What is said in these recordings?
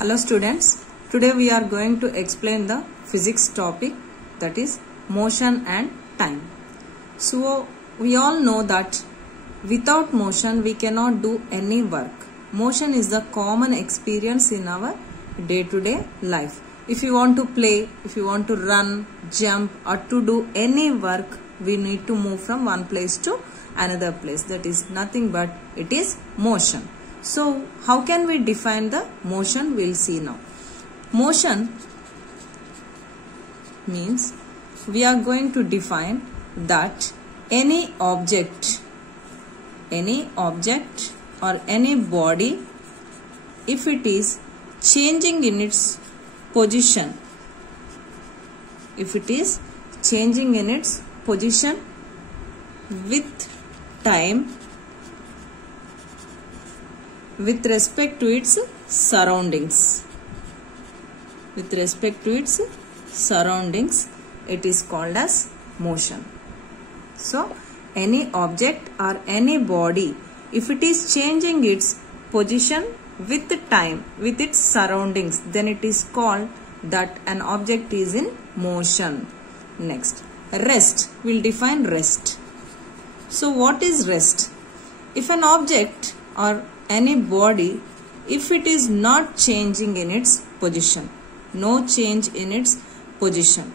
Hello students, today we are going to explain the physics topic, that is motion and time. So we all know that without motion we cannot do any work. Motion is the common experience in our day-to-day life. If you want to play, if you want to run, jump or to do any work, we need to move from one place to another place. That is nothing but it is motion. So how can we define the motion? We'll see now. Motion means we are going to define that any object or any body, if it is changing in its position, with time with respect to its surroundings, it is called as motion. So any object or any body, if it is changing its position with time with its surroundings, then it is called that an object is in motion. Next, rest. We'll define rest. So what is rest? If an object or any body, if it is not changing in its position, no change in its position,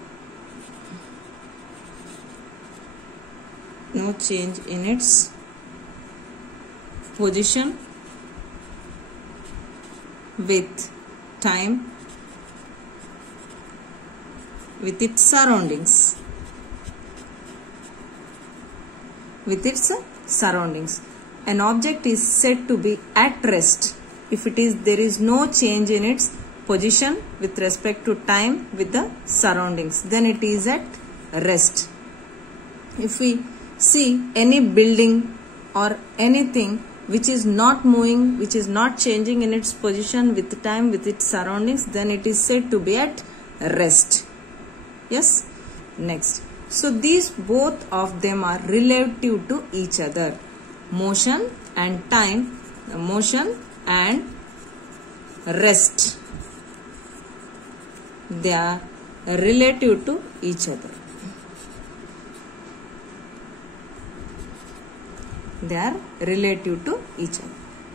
with time with its surroundings, an object is said to be at rest if there is no change in its position with respect to time with the surroundings, then it is at rest. If we see any building or anything which is not moving, which is not changing in its position with time with its surroundings, then it is said to be at rest. Yes. Next, so these both of them are relative to each other. Motion and time, motion and rest, they are relative to each other.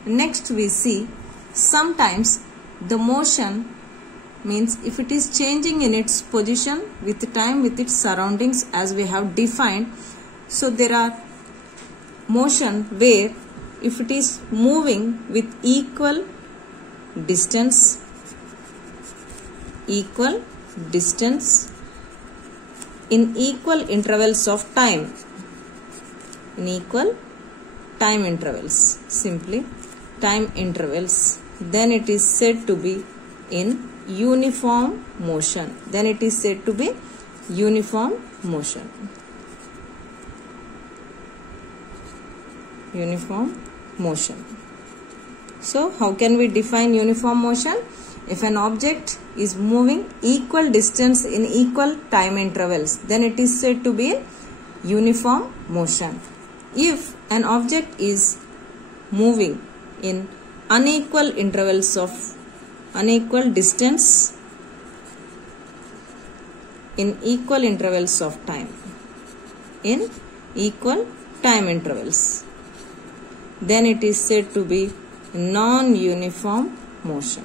Next we see sometimes the motion means if it is changing in its position with time with its surroundings as we have defined. So there are motion where if it is moving with equal distance in equal intervals of time, time intervals, then it is said to be in uniform motion. So how can we define uniform motion? If an object is moving equal distance in equal time intervals, then it is said to be in uniform motion. If an object is moving in unequal distance in equal intervals of time, then it is said to be non-uniform motion.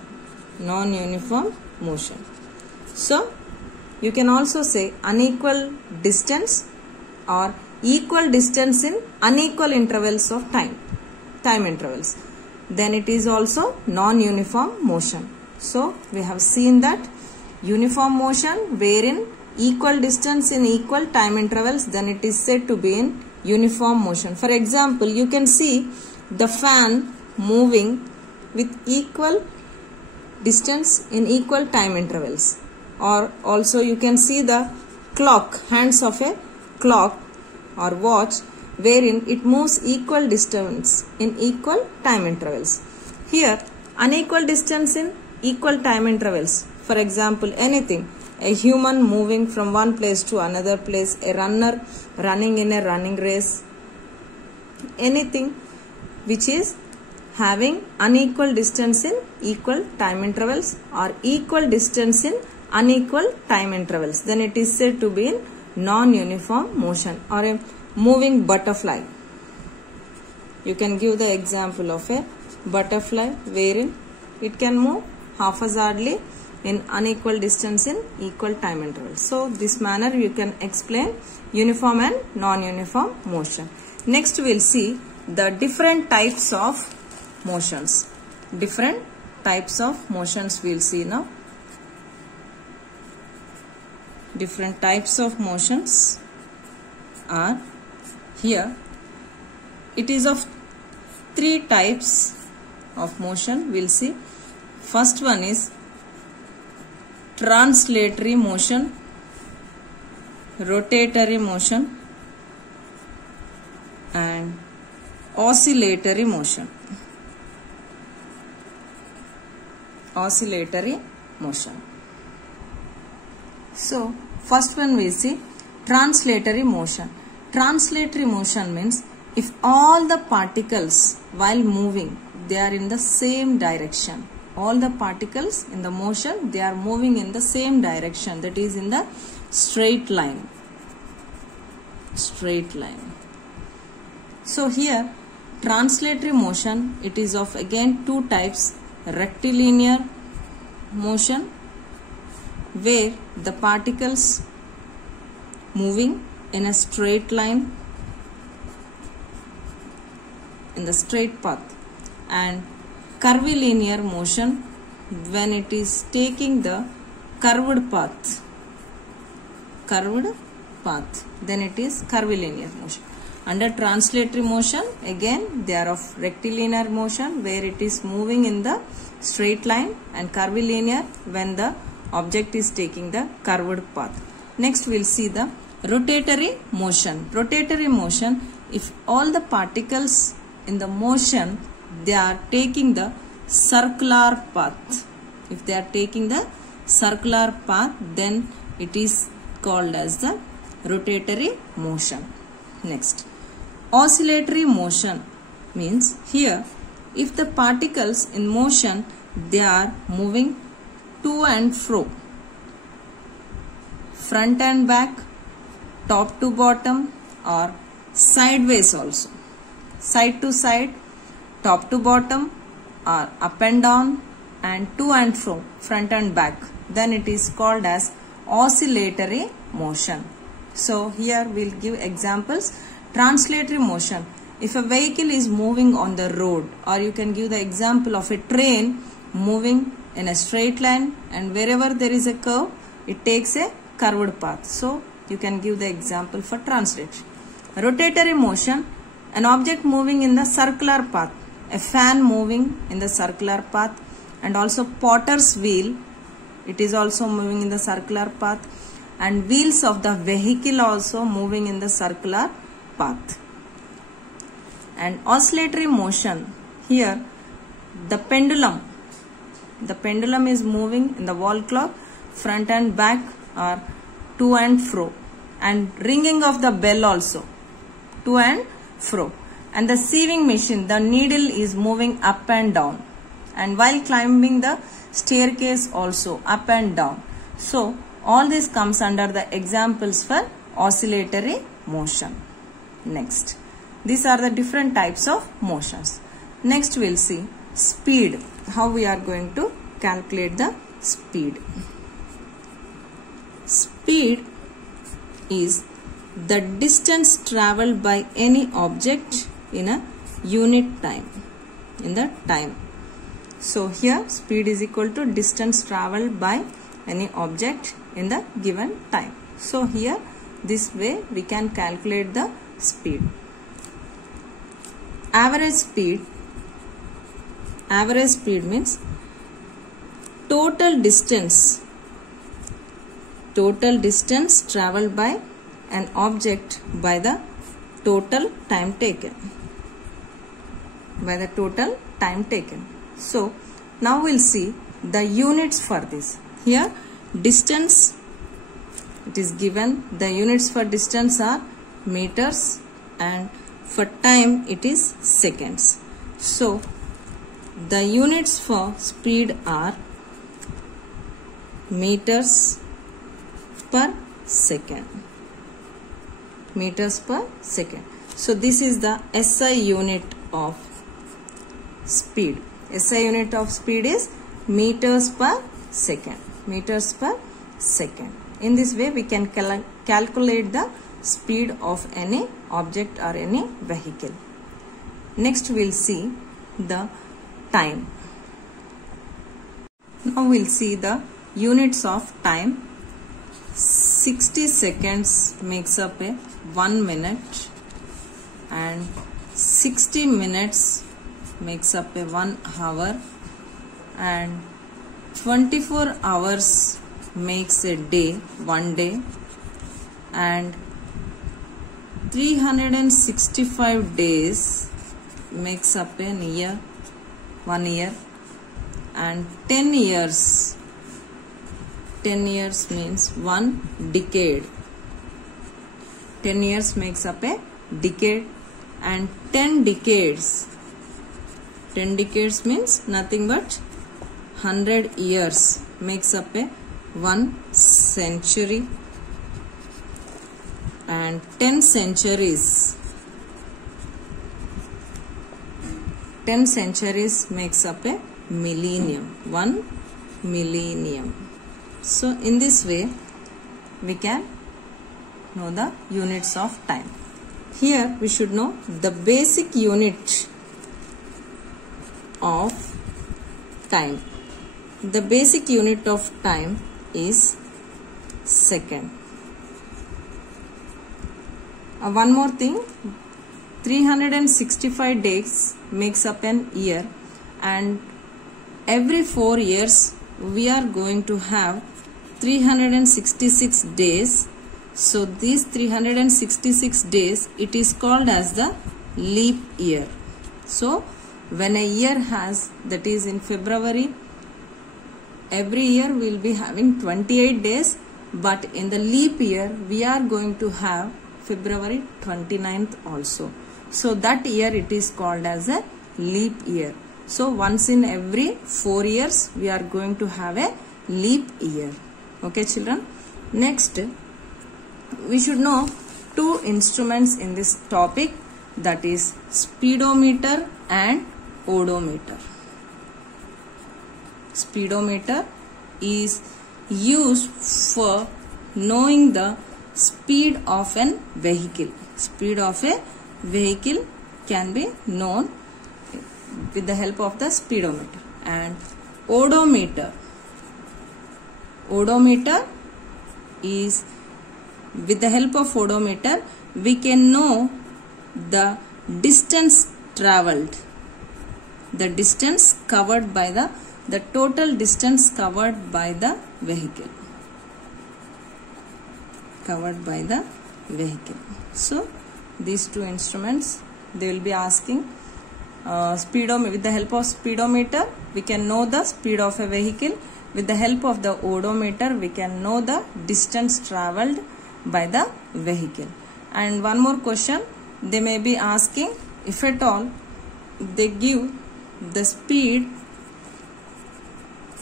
So you can also say unequal distance or equal distance in unequal intervals of time intervals, then it is also non-uniform motion. So we have seen that uniform motion wherein equal distance in equal time intervals, then it is said to be in uniform motion. For example, you can see the fan moving with equal distance in equal time intervals, or also you can see the clock, hands of a clock or watch, wherein it moves equal distance in equal time intervals. Here unequal distance in equal time intervals, for example anything, a human moving from one place to another place, a runner running in a running race, anything which is having unequal distance in equal time intervals or equal distance in unequal time intervals, then it is said to be in non-uniform motion or a moving butterfly. You can give the example of a butterfly wherein it can move haphazardly in unequal distance in equal time intervals. So this manner you can explain uniform and non-uniform motion. Next we will see the different types of motions. Different types of motions we will see now. Different types of motions are here. It is of 3 types of motion we will see. First one is translatory motion, rotatory motion and oscillatory motion. Oscillatory motion. So first one we see translatory motion. Translatory motion means if all the particles while moving they are in the same direction. All the particles in the motion they are moving in the same direction, that is in the straight line. Straight line. So here translatory motion, it is of again 2 types. Rectilinear motion where the particles moving in a straight line in the straight path, and curvilinear motion when it is taking the curved path. Curved path, then it is curvilinear motion. Under translatory motion again they are of rectilinear motion where it is moving in the straight line, and curvilinear when the object is taking the curved path. Next we will see the rotatory motion. Rotatory motion, if all the particles in the motion they are taking the circular path. If they are taking the circular path, then it is called as the rotatory motion. Next, oscillatory motion means here if the particles in motion they are moving to and fro, front and back, top to bottom or sideways also, side to side, top to bottom or up and down and to and fro, front and back, then it is called as oscillatory motion. So here we will give examples. Translatory motion, if a vehicle is moving on the road, or you can give the example of a train moving in a straight line, and wherever there is a curve it takes a curved path. So you can give the example for translation. Rotatory motion, an object moving in the circular path, a fan moving in the circular path, and also potter's wheel, it is also moving in the circular path, and wheels of the vehicle also moving in the circular path. And oscillatory motion, here the pendulum is moving in the wall clock, front and back or to and fro, and ringing of the bell also to and fro, and the sieving machine, the needle is moving up and down, and while climbing the staircase also up and down. So all this comes under the examples for oscillatory motion. Next, these are the different types of motions. Next we will see speed, how we are going to calculate the speed. Speed is the distance traveled by any object in a unit time, in the time. So here speed is equal to distance traveled by any object in the given time. So here this way we can calculate the speed. Average speed means total distance traveled by an object by the total time taken. So now we'll see the units for this. Here distance, it is given, the units for distance are meters, and for time it is seconds. So The units for speed are meters per second. Meters per second. So this is the SI unit of speed. SI unit of speed is meters per second. Meters per second. In this way we can calculate the speed of any object or any vehicle. Next we will see the time. Now we will see the units of time. 60 seconds makes up a 1 minute, and 60 minutes makes up a 1 hour, and 24 hours makes a day, 1 day, and 365 days makes up an year, 1 year, and 10 years. 10 years means 1 decade. 10 years makes up a decade, and 10 decades. 10 decades means nothing but 100 years makes up a 1 century, and 10 centuries. 10 centuries makes up a millennium, 1 millennium. So in this way we can know the units of time. Here we should know the basic unit of time. The basic unit of time is second. One more thing, 365 days makes up an year, and every 4 years we are going to have 366 days. So these 366 days, it is called as the leap year. So when a year has, that is in February, every year we will be having 28 days, but in the leap year we are going to have February 29th also. So that year it is called as a leap year. So once in every 4 years we are going to have a leap year. Okay children. Next we should know 2 instruments in this topic, that is speedometer and odometer. Speedometer is used for knowing the speed of an vehicle. Speed of a vehicle can be known with the help of the speedometer. And odometer is, with the help of odometer we can know the distance traveled, the distance covered by the total distance covered by the vehicle. So these 2 instruments, they will be asking with the help of speedometer we can know the speed of a vehicle. With the help of the odometer we can know the distance traveled by the vehicle. And one more question they may be asking, if at all they give the speed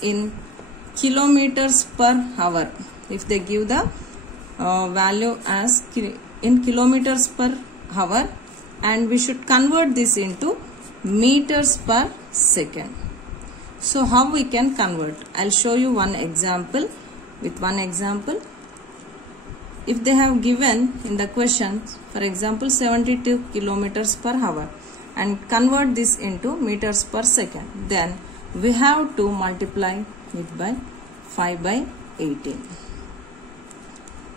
in kilometers per hour, if they give the value as in kilometers per hour, and we should convert this into meters per second. So how we can convert? I'll show you one example. With one example, if they have given in the question, for example, 72 kilometers per hour, and convert this into meters per second, then we have to multiply it by 5/18.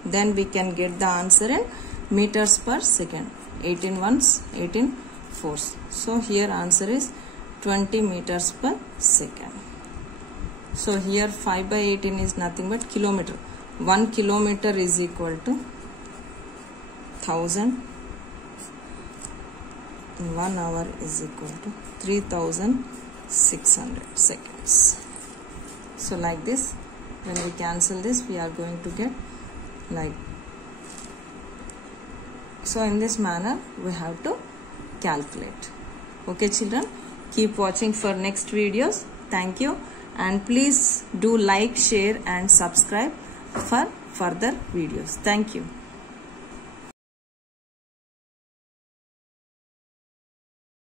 Then we can get the answer in meters per second. 18 ones, 18 fours. So here answer is 20 meters per second. So here 5/18 is nothing but kilometer. 1 kilometer is equal to 1000. 1 hour is equal to 3600 seconds. So like this, when we cancel this, we are going to get like. So in this manner we have to calculate. Okay children, Keep watching for next videos. Thank you, and please do like, share and subscribe for further videos. Thank you.